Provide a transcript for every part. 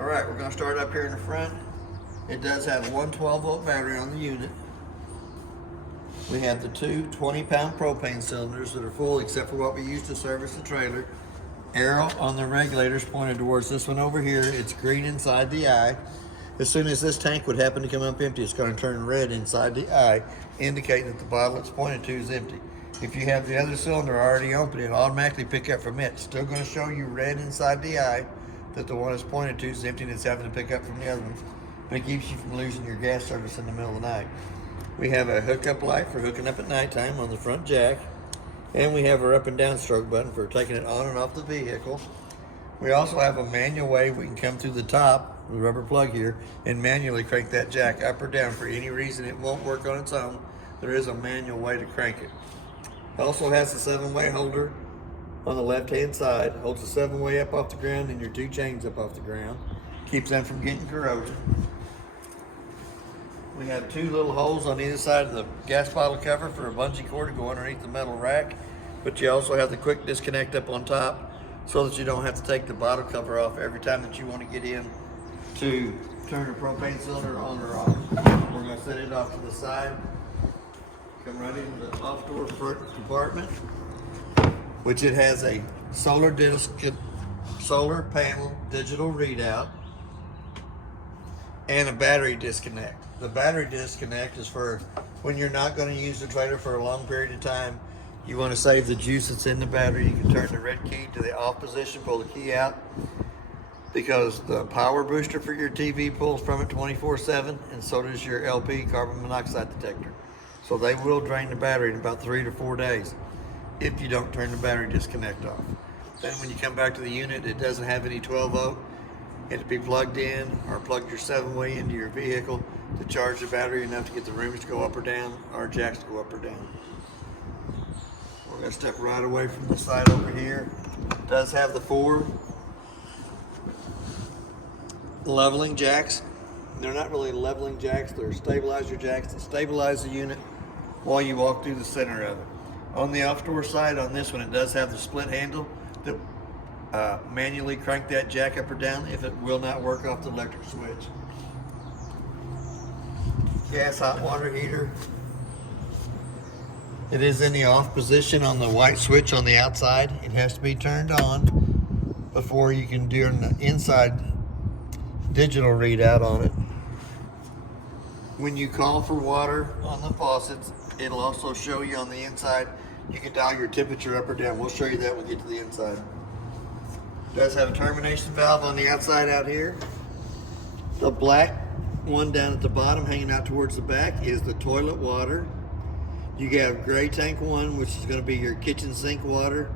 All right, we're gonna start up here in the front. It does have one 12-volt battery on the unit. We have the two 20-pound propane cylinders that are full except for what we use to service the trailer. Arrow on the regulators pointed towards this one over here. It's green inside the eye. As soon as this tank would happen to come up empty, it's going to turn red inside the eye, indicate that the bottle it's pointed to is empty. If you have the other cylinder already open, it'll automatically pick up from it. It's still going to show you red inside the eye that the one it's pointed to is empty and it's having to pick up from the other one. But it keeps you from losing your gas service in the middle of the night. We have a hookup light for hooking up at nighttime on the front jack. And we have our up and down stroke button for taking it on and off the vehicle. We also have a manual way we can come through the top, the rubber plug here, and manually crank that jack up or down. For any reason it won't work on its own, there is a manual way to crank it. It also has the 7-way holder on the left-hand side. Holds the 7-way up off the ground and your 2 chains up off the ground. Keeps them from getting corroded. We have 2 little holes on either side of the gas bottle cover for a bungee cord to go underneath the metal rack. But you also have the quick disconnect up on top so that you don't have to take the bottle cover off every time that you want to get in to turn the propane cylinder on or off. We're going to set it off to the side. Come right into the off-door front compartment, which it has a solar panel digital readout and a battery disconnect. The battery disconnect is for when you're not going to use the trailer for a long period of time. You want to save the juice that's in the battery. You can turn the red key to the off position, pull the key out, because the power booster for your TV pulls from it 24/7, and so does your LP carbon monoxide detector. So they will drain the battery in about 3 to 4 days if you don't turn the battery disconnect off. Then when you come back to the unit, it doesn't have any 12-volt. It'll be plugged in or plug your 7-way into your vehicle to charge the battery enough to get the rooms to go up or down, or jacks to go up or down. We're going to step right away from the side over here. It does have the 4 leveling jacks. They're not really leveling jacks, they're stabilizer jacks that stabilize the unit while you walk through the center of it. On the off-door side, on this one, it does have the split handle that manually crank that jack up or down if it will not work off the electric switch. Gas hot water heater. It is in the off position on the white switch on the outside. It has to be turned on before you can do an inside digital readout on it. When you call for water on the faucets, it'll also show you on the inside. You can dial your temperature up or down. We'll show you that when we get to the inside. It does have a termination valve on the outside out here. The black one down at the bottom hanging out towards the back is the toilet water. You have gray tank 1, which is going to be your kitchen sink water.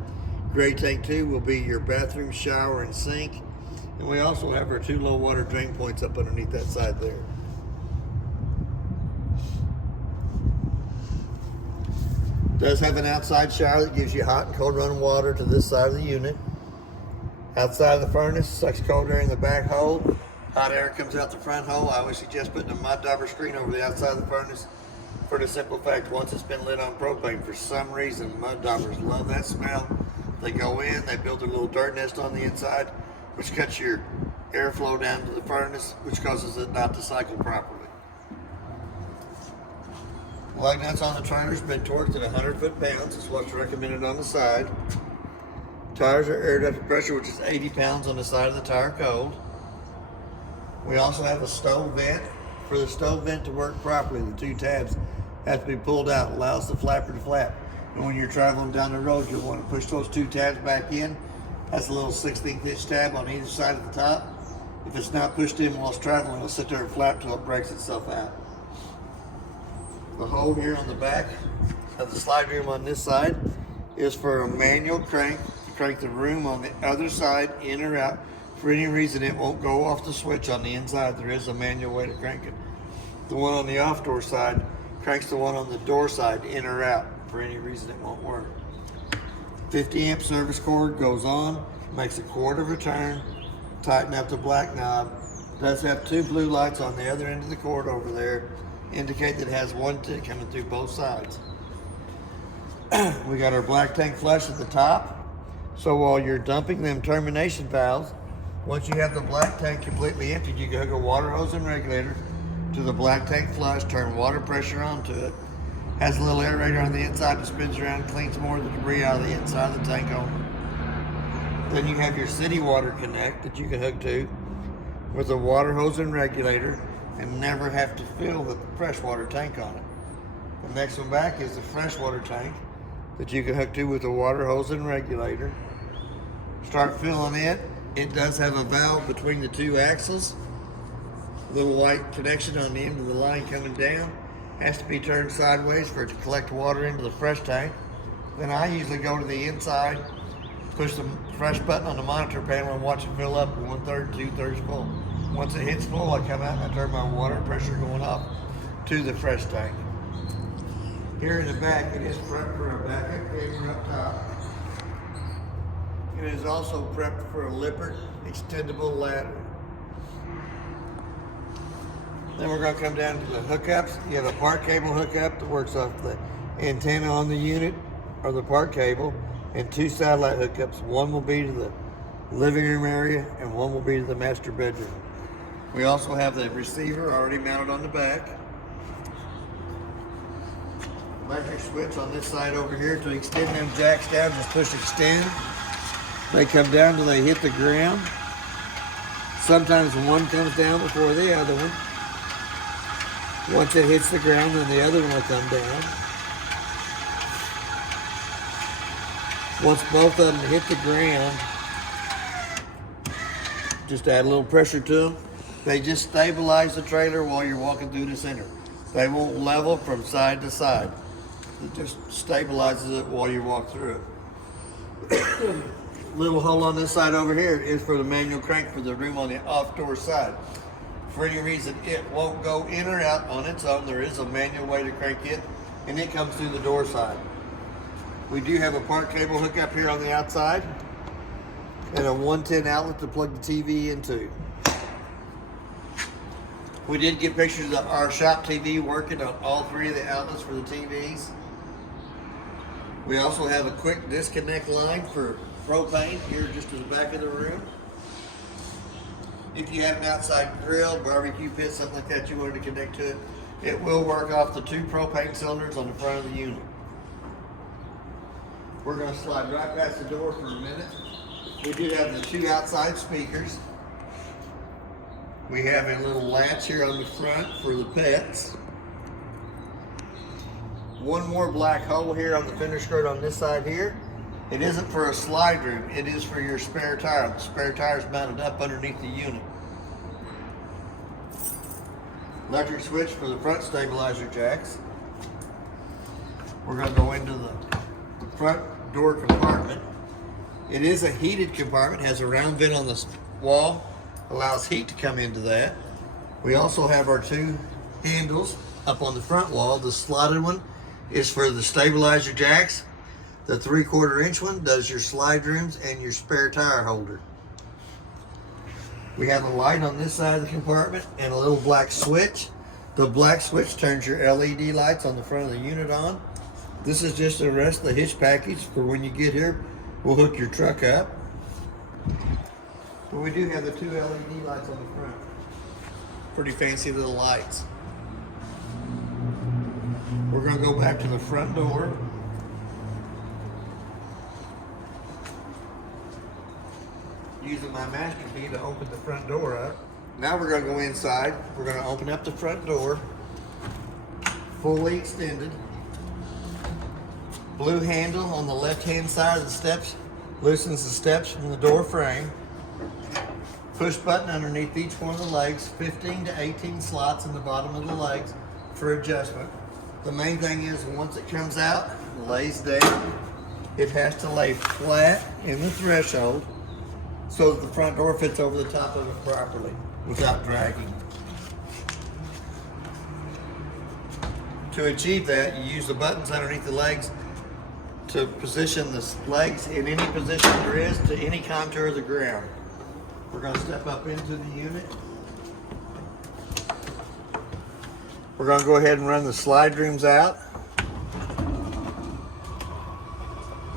Gray tank 2 will be your bathroom, shower, and sink. And we also have our 2 low water drain points up underneath that side there. It does have an outside shower that gives you hot and cold running water to this side of the unit. Outside of the furnace, sucks cold air in the back hole. Hot air comes out the front hole. I always suggest putting a mud dauber screen over the outside of the furnace for the simple fact, once it's been lit on propane, for some reason, mud daubers love that smell. They go in, they build a little dirt nest on the inside, which cuts your airflow down to the furnace, which causes it not to cycle properly. Lug nuts on the trailer's been torqued at 100 foot-pounds. It's what's recommended on the side. Tires are air ducted pressure, which is 80 pounds on the side of the tire cold. We also have a stove vent. For the stove vent to work properly, the 2 tabs have to be pulled out. It allows the flapper to flap. And when you're traveling down the road, you'll want to push those 2 tabs back in. That's a little 16th inch tab on either side of the top. If it's not pushed in while it's traveling, it'll sit there and flap till it breaks itself out. The hole here on the back of the slide room on this side is for a manual crank to crank the room on the other side in or out. For any reason it won't go off the switch on the inside, there is a manual way to crank it. The one on the off door side cranks the one on the door side in or out. For any reason it won't work. 50 amp service cord goes on, makes a quarter of a turn, tighten up the black knob. It does have 2 blue lights on the other end of the cord over there, indicate that it has 1 tick coming through both sides. We got our black tank flush at the top. So while you're dumping them termination valves, Once you have the black tank completely emptied, you can hook a water hose and regulator to the black tank flush, turn water pressure onto it. Has a little aerator on the inside that spins around and cleans more of the debris out of the inside of the tank only. Then you have your city water connect that you can hook to with a water hose and regulator and never have to fill the freshwater tank on it. The next one back is the freshwater tank that you can hook to with a water hose and regulator. Start filling it. It does have a valve between the two axles. Little white connection on the end of the line coming down. Has to be turned sideways for it to collect water into the fresh tank. Then I usually go to the inside, push the fresh button on the monitor panel and watch it fill up 1/3, 2/3 full. Once it hits full, I come out and I turn my water pressure going off to the fresh tank. Here in the back, it is prepped for a backup camera up top. It is also prepped for a Lippert extendable ladder. Then we're going to come down to the hookups. You have a park cable hookup that works off the antenna on the unit or the park cable, and two satellite hookups. One will be to the living room area and one will be to the master bedroom. We also have the receiver already mounted on the back. Electric switch on this side over here to extend them jacks down. Just push extend. They come down till they hit the ground. Sometimes one comes down before the other one. Once it hits the ground, then the other one will come down. Once both of them hit the ground, just add a little pressure to them. They just stabilize the trailer while you're walking through the center. They won't level from side to side. It just stabilizes it while you walk through it. Little hole on this side over here is for the manual crank for the room on the off door side. For any reason it won't go in or out on its own, there is a manual way to crank it, and it comes through the door side. We do have a park cable hookup here on the outside and a 110 outlet to plug the TV into. We did get pictures of our shop TV working on all three of the outlets for the TVs. We also have a quick disconnect line for propane here just to the back of the room. If you have an outside grill, barbecue pit, something like that you wanted to connect to it, it will work off the two propane cylinders on the front of the unit. We're going to slide right past the door for a minute. We do have the two outside speakers. We have a little latch here on the front for the pets. One more black hole here on the fender skirt on this side here. It isn't for a slide room, it is for your spare tire. The spare tire is mounted up underneath the unit. Electric switch for the front stabilizer jacks. We're going to go into the front door compartment. It is a heated compartment, has a round vent on the wall, allows heat to come into that. We also have our two handles up on the front wall. The slotted one is for the stabilizer jacks. The 3/4 inch one does your slide rooms and your spare tire holder. We have a light on this side of the compartment and a little black switch. The black switch turns your LED lights on the front of the unit on. This is just the rest of the hitch package for when you get here. We'll hook your truck up. But we do have the two LED lights on the front. Pretty fancy little lights. We're going to go back to the front door. Using my master key to open the front door up. Now we're going to go inside. We're going to open up the front door, fully extended. Blue handle on the left-hand side of the steps loosens the steps from the door frame. Push button underneath each one of the legs, 15 to 18 slots in the bottom of the legs for adjustment. The main thing is once it comes out, lays down, it has to lay flat in the threshold so that the front door fits over the top of it properly without dragging. To achieve that, you use the buttons underneath the legs to position the legs in any position there is to any contour of the ground. We're going to step up into the unit. We're going to go ahead and run the slide rooms out.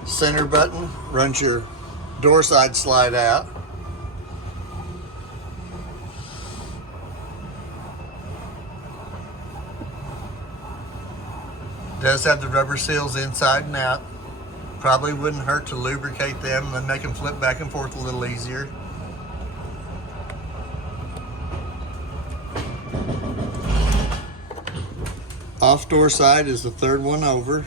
Center button runs your door side slide out. It does have the rubber seals inside and out. Probably wouldn't hurt to lubricate them and make them flip back and forth a little easier. Off door side is the third one over.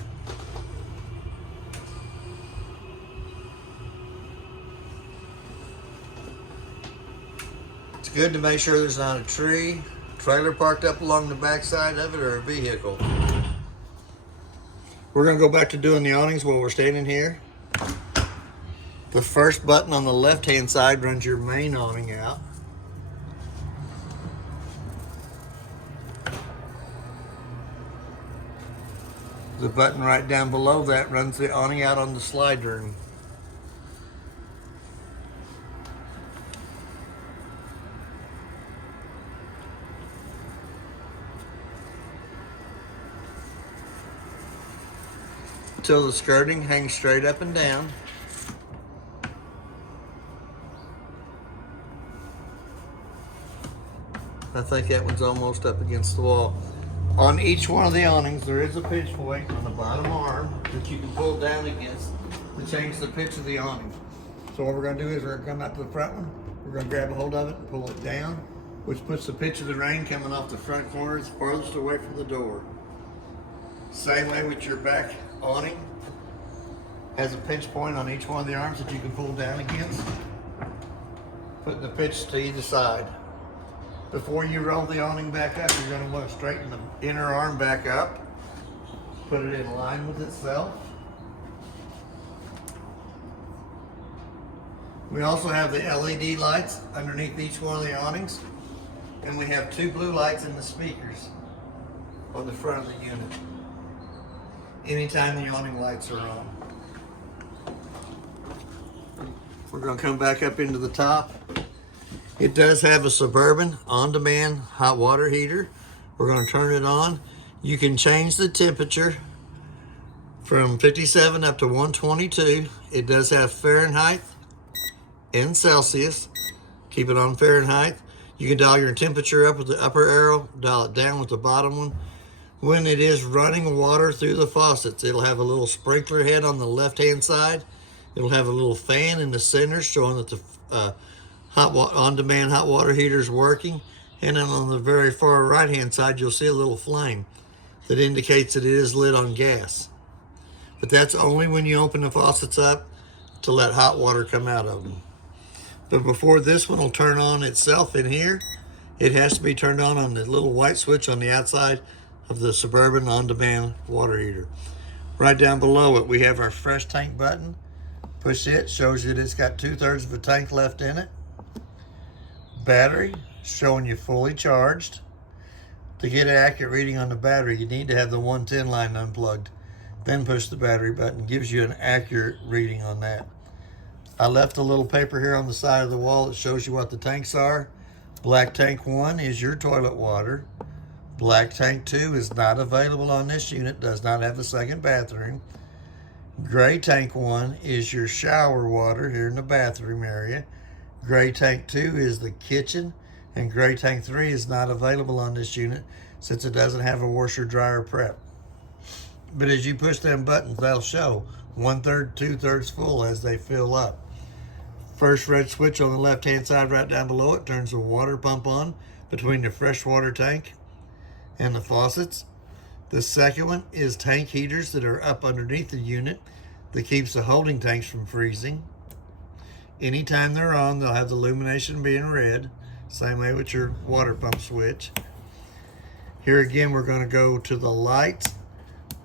It's good to make sure there's not a tree, trailer parked up along the back side of it, or a vehicle. We're going to go back to doing the awnings while we're standing here. The first button on the left-hand side runs your main awning out. The button right down below that runs the awning out on the slide room. Till the skirting hangs straight up and down. I think that one's almost up against the wall. On each one of the awnings, there is a pitch point on the bottom arm that you can pull down against to change the pitch of the awning. So what we're going to do is we're going to come out to the front one. We're going to grab a hold of it and pull it down, which puts the pitch of the rain coming off the front corners farthest away from the door. Same way with your back awning. Has a pinch point on each one of the arms that you can pull down against, putting the pitch to either side. Before you roll the awning back up, you're going to want to straighten the inner arm back up, put it in line with itself. We also have the LED lights underneath each one of the awnings, and we have two blue lights in the speakers on the front of the unit anytime the awning lights are on. We're going to come back up into the top. It does have a Suburban on-demand hot water heater. We're going to turn it on. You can change the temperature from 57 up to 122. It does have Fahrenheit and Celsius. Keep it on Fahrenheit. You can dial your temperature up with the upper arrow, dial it down with the bottom one. When it is running water through the faucets, it'll have a little sprinkler head on the left-hand side. It'll have a little fan in the center showing that the on-demand hot water heater is working. And then on the very far right-hand side, you'll see a little flame that indicates that it is lit on gas. But that's only when you open the faucets up to let hot water come out of them. But before this one will turn on itself in here, it has to be turned on the little white switch on the outside of the Suburban on-demand water heater. Right down below it, we have our fresh tank button. Push it, shows you that it's got 2/3 of a tank left in it. Battery, showing you fully charged. To get an accurate reading on the battery, you need to have the 110 line unplugged. Then push the battery button, gives you an accurate reading on that. I left a little paper here on the side of the wall that shows you what the tanks are. Black tank 1 is your toilet water. Black tank 2 is not available on this unit, does not have a second bathroom. Gray tank 1 is your shower water here in the bathroom area. Gray tank 2 is the kitchen, and gray tank 3 is not available on this unit since it doesn't have a washer dryer prep. But as you push them buttons, they'll show 1/3, 2/3 full as they fill up. First red switch on the left-hand side right down below it turns the water pump on between the freshwater tank and the faucets. The second one is tank heaters that are up underneath the unit that keeps the holding tanks from freezing. Anytime they're on, they'll have the illumination being red. Same way with your water pump switch. Here again, we're going to go to the lights.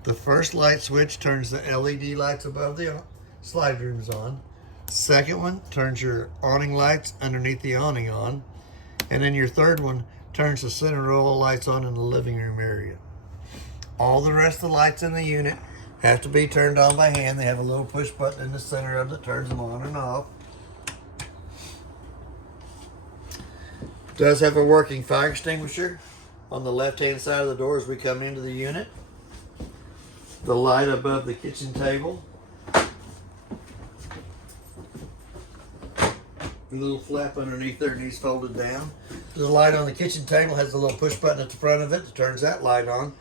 The first light switch turns the LED lights above the slide rooms on. Second one turns your awning lights underneath the awning on. And then your third one turns the center row of lights on in the living room area. All the rest of the lights in the unit have to be turned on by hand. They have a little push button in the center of it that turns them on and off. It does have a working fire extinguisher on the left-hand side of the door as we come into the unit. The light above the kitchen table. The little flap underneath there needs folded down. The light on the kitchen table has a little push button at the front of it that turns that light on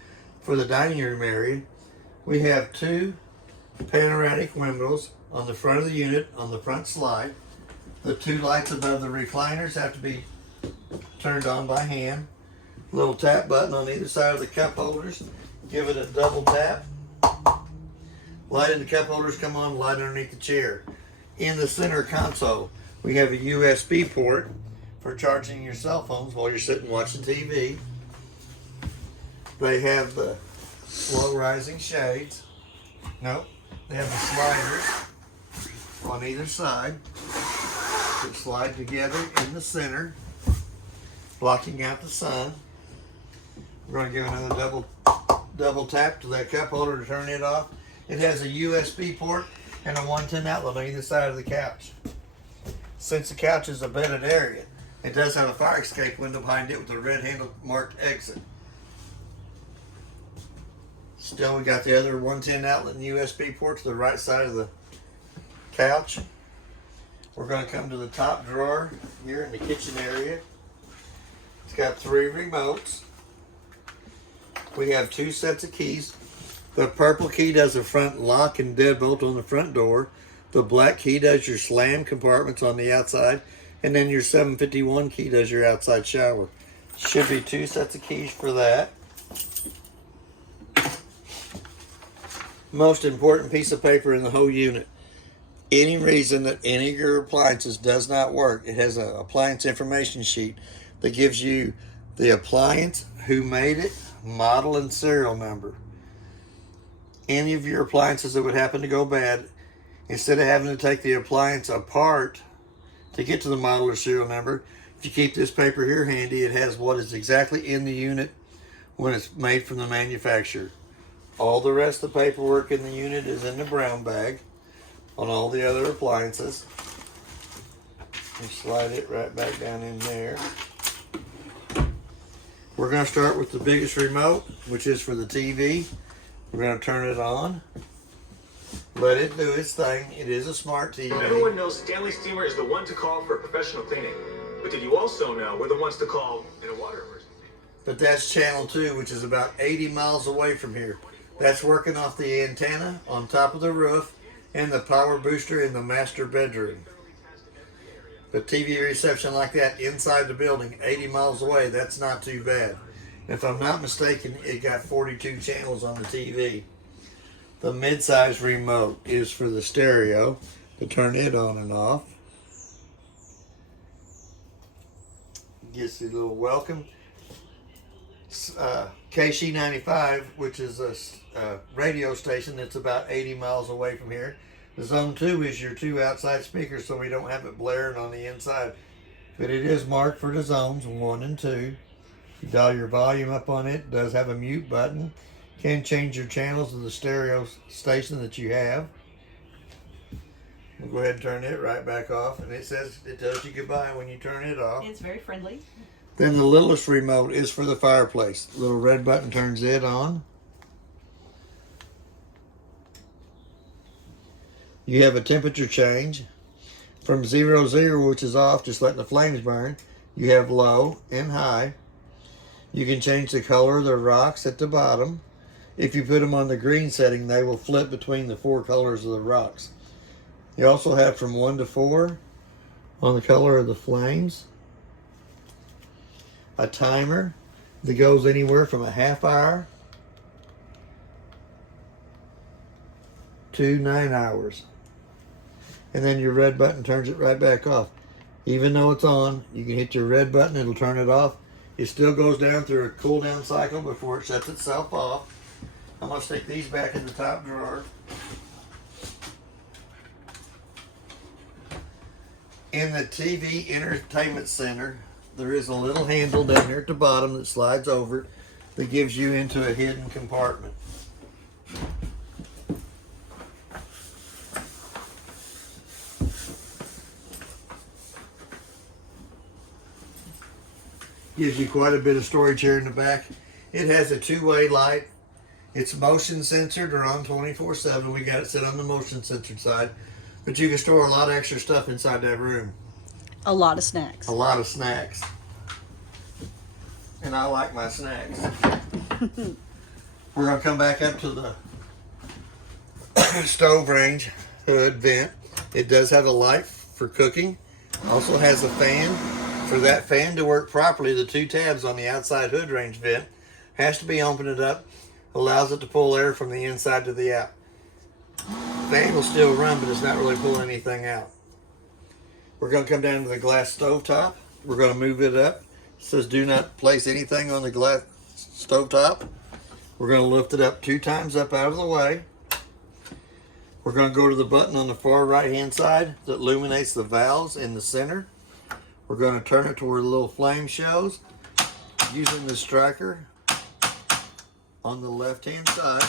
for the dining room area. We have two panoramic windows on the front of the unit on the front slide. The two lights above the recliners have to be turned on by hand. Little tap button on either side of the cup holders. Give it a double tap. Light in the cup holders come on, light underneath the chair. In the center console, we have a USB port for charging your cell phones while you're sitting watching TV. They have the slow rising shades. Nope. They have the sliders on either side that slide together in the center, blocking out the sun. We're going to give another double tap to that cup holder to turn it off. It has a USB port and a 110 outlet on either side of the couch. Since the couch is a bedded area, it does have a fire escape window behind it with a red handle marked exit. Still, we got the other 110 outlet and USB port to the right side of the couch. We're going to come to the top drawer here in the kitchen area. It's got 3 remotes. We have 2 sets of keys. The purple key does the front lock and deadbolt on the front door. The black key does your slam compartments on the outside. And then your 751 key does your outside shower. Should be 2 sets of keys for that. Most important piece of paper in the whole unit. Any reason that any of your appliances does not work, it has an appliance information sheet that gives you the appliance, who made it, model, and serial number. Any of your appliances that would happen to go bad, instead of having to take the appliance apart to get to the model or serial number, if you keep this paper here handy, it has what is exactly in the unit when it's made from the manufacturer. All the rest of the paperwork in the unit is in the brown bag on all the other appliances. You slide it right back down in there. We're going to start with the biggest remote, which is for the TV. We're going to turn it on. Let it do its thing. It is a smart TV. Everyone knows Stanley Steamer is the one to call for professional cleaning. But did you also know we're the ones to call in a water emergency? But that's channel 2, which is about 80 miles away from here. That's working off the antenna on top of the roof and the power booster in the master bedroom. The TV reception like that inside the building, 80 miles away, that's not too bad. If I'm not mistaken, it got 42 channels on the TV. The mid-size remote is for the stereo to turn it on and off. Gets the little welcome. KC95, which is a radio station that's about 80 miles away from here. The Zone 2 is your 2 outside speakers, so we don't have it blaring on the inside. But it is marked for the zones 1 and 2. You dial your volume up on it. It does have a mute button. Can change your channels to the stereo station that you have. We'll go ahead and turn it right back off. And it says it tells you goodbye when you turn it off. It's very friendly. Then the littlest remote is for the fireplace. The little red button turns it on. You have a temperature change. From 0, which is off, just letting the flames burn, you have low and high. You can change the color of the rocks at the bottom. If you put them on the green setting, they will flip between the 4 colors of the rocks. You also have from 1 to 4 on the color of the flames. A timer that goes anywhere from a half hour to 9 hours. And then your red button turns it right back off. Even though it's on, you can hit your red button, it'll turn it off. It still goes down through a cool down cycle before it shuts itself off. I'm going to stick these back in the top drawer. In the TV entertainment center, there is a little handle down here at the bottom that slides over that gives you into a hidden compartment. Gives you quite a bit of storage here in the back. It has a 2-way light. It's motion censored or on 24/7. We got it set on the motion censored side. But you can store a lot of extra stuff inside that room. A lot of snacks. A lot of snacks. And I like my snacks. We're going to come back up to the stove range hood vent. It does have a light for cooking. Also has a fan. For that fan to work properly, the two tabs on the outside hood range vent has to be opened up. Allows it to pull air from the inside to the out. Fan will still run, but it's not really pulling anything out. We're going to come down to the glass stove top. We're going to move it up. It says do not place anything on the glass stove top. We're going to lift it up 2 times up out of the way. We're going to go to the button on the far right hand side that illuminates the valves in the center. We're going to turn it to where the little flame shows using the striker on the left hand side.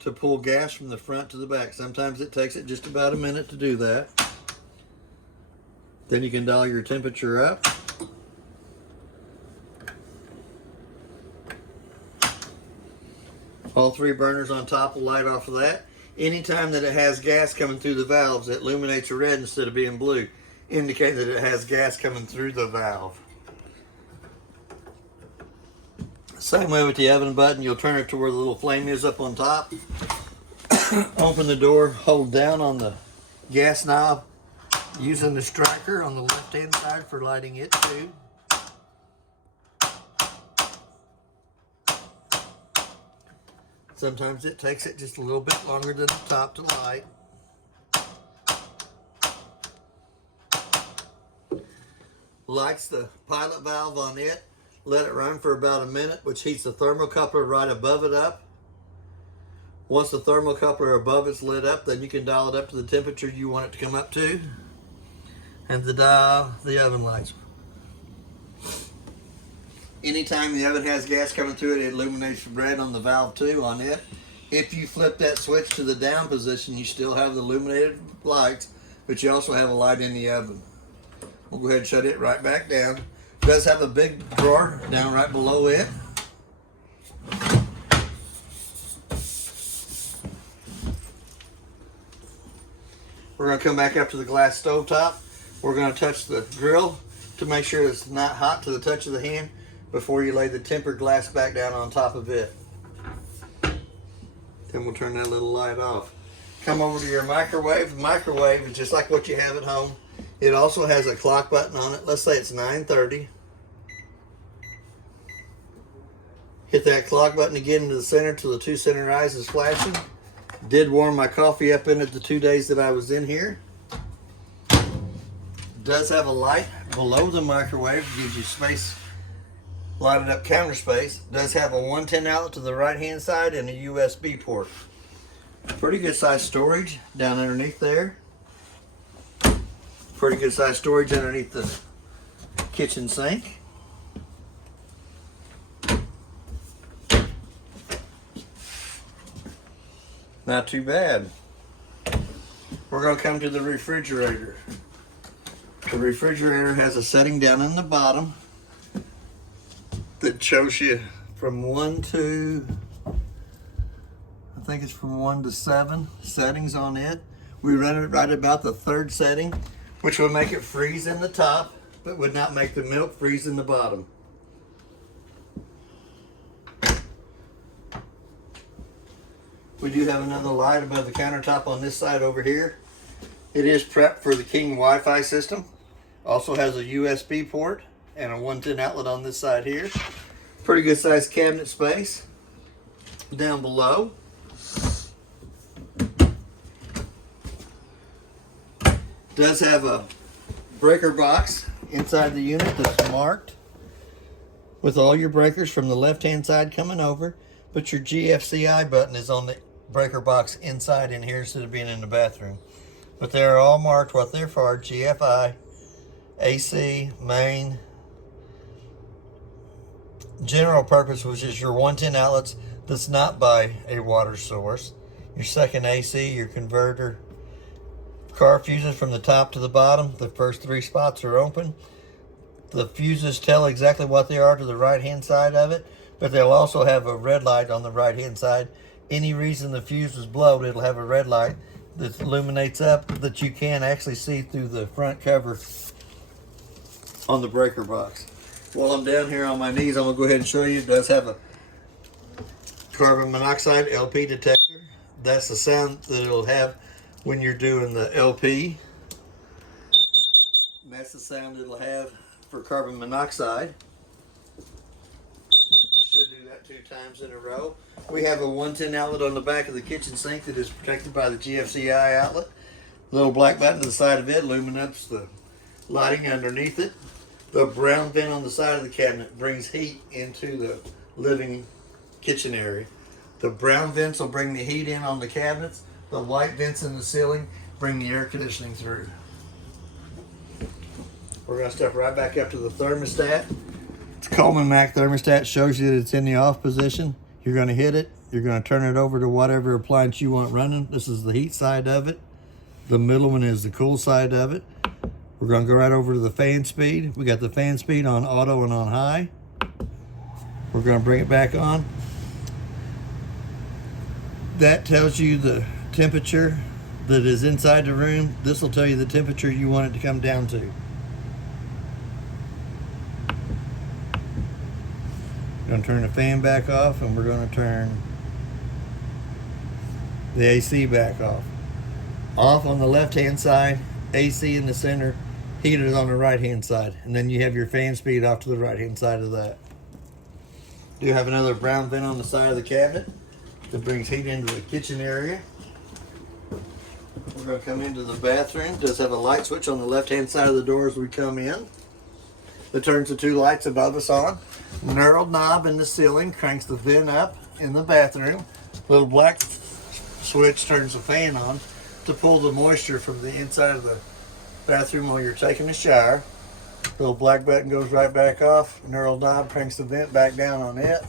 To pull gas from the front to the back. Sometimes it takes it just about a minute to do that. Then you can dial your temperature up. All 3 burners on top will light off of that. Anytime that it has gas coming through the valves, it illuminates red instead of being blue, indicating that it has gas coming through the valve. Same way with the oven button, you'll turn it to where the little flame is up on top. Open the door, hold down on the gas knob, using the striker on the left hand side for lighting it too. Sometimes it takes it just a little bit longer than the top to light. Lights the pilot valve on it. Let it run for about a minute, which heats the thermocoupler right above it up. Once the thermocoupler above it's lit up, then you can dial it up to the temperature you want it to come up to. And the oven lights. Anytime the oven has gas coming through it, it illuminates red on the valve too on it. If you flip that switch to the down position, you still have the illuminated lights, but you also have a light in the oven. We'll go ahead and shut it right back down. It does have a big drawer down right below it. We're going to come back up to the glass stove top. We're going to touch the grill to make sure it's not hot to the touch of the hand before you lay the tempered glass back down on top of it. Then we'll turn that little light off. Come over to your microwave. The microwave is just like what you have at home. It also has a clock button on it. Let's say it's 9:30. Hit that clock button again into the center till the 2 center eyes is flashing. Did warm my coffee up in it the 2 days that I was in here. Does have a light below the microwave, gives you space, lighted up counter space. Does have a 110 outlet to the right hand side and a USB port. Pretty good size storage down underneath there. Pretty good size storage underneath the kitchen sink. Not too bad. We're going to come to the refrigerator. The refrigerator has a setting down in the bottom that shows you from 1 to, I think it's from 1 to 7 settings on it. We run it right about the 3rd setting, which will make it freeze in the top, but would not make the milk freeze in the bottom. We do have another light above the countertop on this side over here. It is prepped for the King Wi-Fi system. Also has a USB port and a 110 outlet on this side here. Pretty good sized cabinet space. Down below, does have a breaker box inside the unit that's marked with all your breakers from the left hand side coming over, but your GFCI button is on the breaker box inside in here instead of being in the bathroom. But they're all marked what they're for: GFI, AC, main, general purpose, which is your 110 outlets that's not by a water source, your second AC, your converter, car fuses from the top to the bottom. The first 3 spots are open. The fuses tell exactly what they are to the right hand side of it, but they'll also have a red light on the right hand side. Any reason the fuse is blown, it'll have a red light that illuminates up that you can actually see through the front cover on the breaker box. While I'm down here on my knees, I'm gonna go ahead and show you. It does have a carbon monoxide LP detector. That's the sound that it'll have when you're doing the LP. And that's the sound it'll have for carbon monoxide. Should do that 2 times in a row. We have a 110 outlet on the back of the kitchen sink that is protected by the GFCI outlet. Little black button to the side of it illuminates the lighting underneath it. The brown vent on the side of the cabinet brings heat into the living kitchen area. The brown vents will bring the heat in on the cabinets. The white vents in the ceiling bring the air conditioning through. We're going to step right back up to the thermostat. It's Coleman Mac thermostat. Shows you that it's in the off position. You're going to hit it. You're going to turn it over to whatever appliance you want running. This is the heat side of it. The middle one is the cool side of it. We're going to go right over to the fan speed. We got the fan speed on auto and on high. We're going to bring it back on. That tells you the temperature that is inside the room. This will tell you the temperature you want it to come down to. We're going to turn the fan back off, and we're going to turn the AC back off. Off on the left hand side, AC in the center, heated on the right hand side, and then you have your fan speed off to the right hand side of that. You have another brown vent on the side of the cabinet that brings heat into the kitchen area. We're going to come into the bathroom. It does have a light switch on the left hand side of the door as we come in. That turns the 2 lights above us on. Knurled knob in the ceiling cranks the vent up in the bathroom. Little black switch turns the fan on to pull the moisture from the inside of the bathroom while you're taking a shower. Little black button goes right back off. Knurled knob cranks the vent back down on it.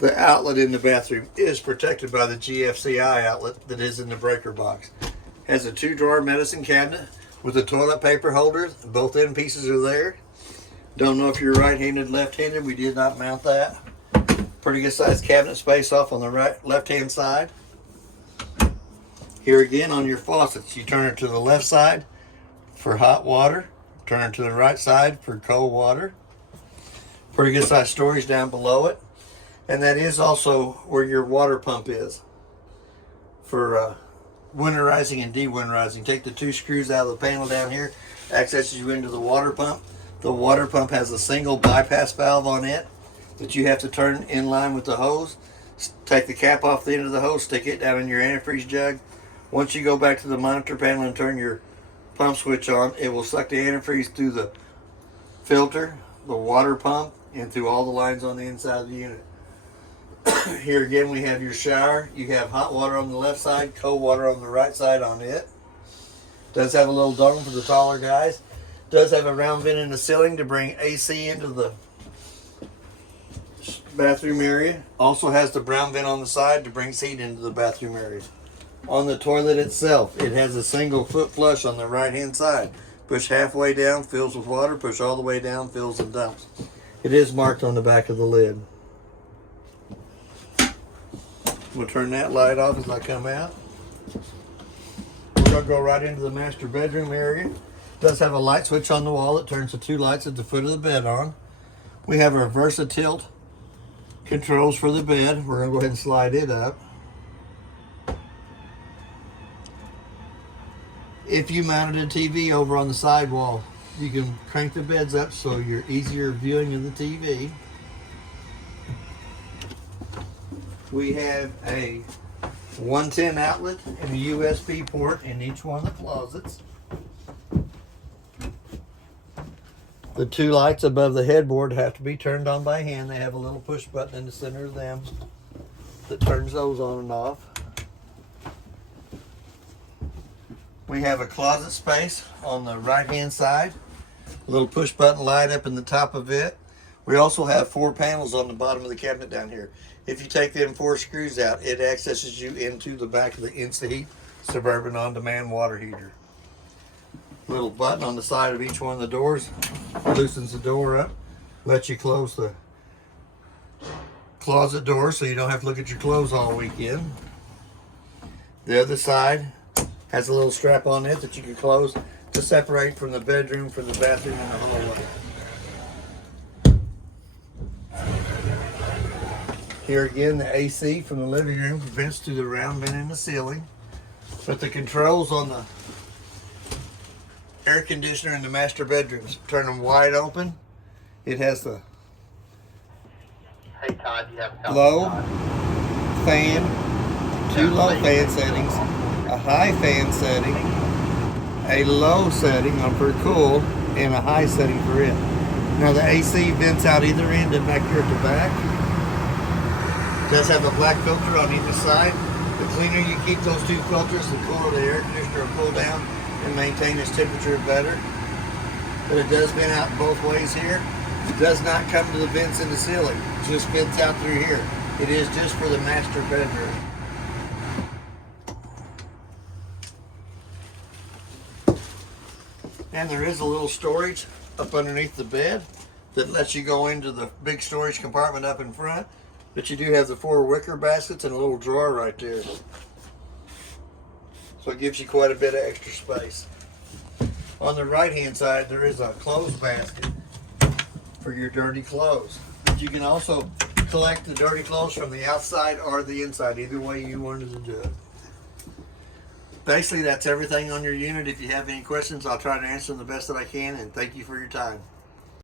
The outlet in the bathroom is protected by the GFCI outlet that is in the breaker box. Has a 2-drawer medicine cabinet with a toilet paper holder. Both end pieces are there. Don't know if you're right-handed, left-handed. We did not mount that. Pretty good sized cabinet space off on the left-hand side. Here again on your faucets, you turn it to the left side for hot water. Turn it to the right side for cold water. Pretty good sized storage down below it. And that is also where your water pump is for winterizing and de-winterizing. Take the 2 screws out of the panel down here, accesses you into the water pump. The water pump has a single bypass valve on it that you have to turn in line with the hose. Take the cap off the end of the hose, stick it down in your antifreeze jug. Once you go back to the monitor panel and turn your pump switch on, it will suck the antifreeze through the filter, the water pump, and through all the lines on the inside of the unit. Here again we have your shower. You have hot water on the left side, cold water on the right side on it. Does have a little dome for the taller guys. Does have a round vent in the ceiling to bring AC into the bathroom area. Also has the brown vent on the side to bring heat into the bathroom area. On the toilet itself, it has a single foot flush on the right hand side. Push halfway down, fills with water. Push all the way down, fills and dumps. It is marked on the back of the lid. We'll turn that light off as I come out. We're going to go right into the master bedroom area. It does have a light switch on the wall that turns the 2 lights at the foot of the bed on. We have our VersaTilt controls for the bed. We're going to go ahead and slide it up. If you mounted a TV over on the side wall, you can crank the beds up so you're easier viewing of the TV. We have a 110 outlet and a USB port in each one of the closets. The 2 lights above the headboard have to be turned on by hand. They have a little push button in the center of them that turns those on and off. We have a closet space on the right hand side. A little push button light up in the top of it. We also have 4 panels on the bottom of the cabinet down here. If you take them 4 screws out, it accesses you into the back of the InstaHeat Suburban On-Demand water heater. Little button on the side of each one of the doors loosens the door up, lets you close the closet door so you don't have to look at your clothes all weekend. The other side has a little strap on it that you can close to separate from the bedroom, from the bathroom, and the hallway. Here again, the AC from the living room vents through the round vent in the ceiling. But the controls on the air conditioner in the master bedrooms, turn them wide open. It has the Hey Todd, you have a copy, low Todd. fan, 2 low fan settings, a high fan setting, a low setting on for cool, and a high setting for it. Now the AC vents out either end and back here at the back. It does have a black filter on either side. The cleaner you keep those two filters, the cooler the air conditioner will cool down and maintain its temperature better. But it does vent out both ways here. It does not come to the vents in the ceiling. It just vents out through here. It is just for the master bedroom. And there is a little storage up underneath the bed that lets you go into the big storage compartment up in front. But you do have the 4 wicker baskets and a little drawer right there. So it gives you quite a bit of extra space. On the right hand side there is a clothes basket for your dirty clothes. But you can also collect the dirty clothes from the outside or the inside, either way you wanted to do it. Basically, that's everything on your unit. If you have any questions, I'll try to answer them the best that I can, and thank you for your time.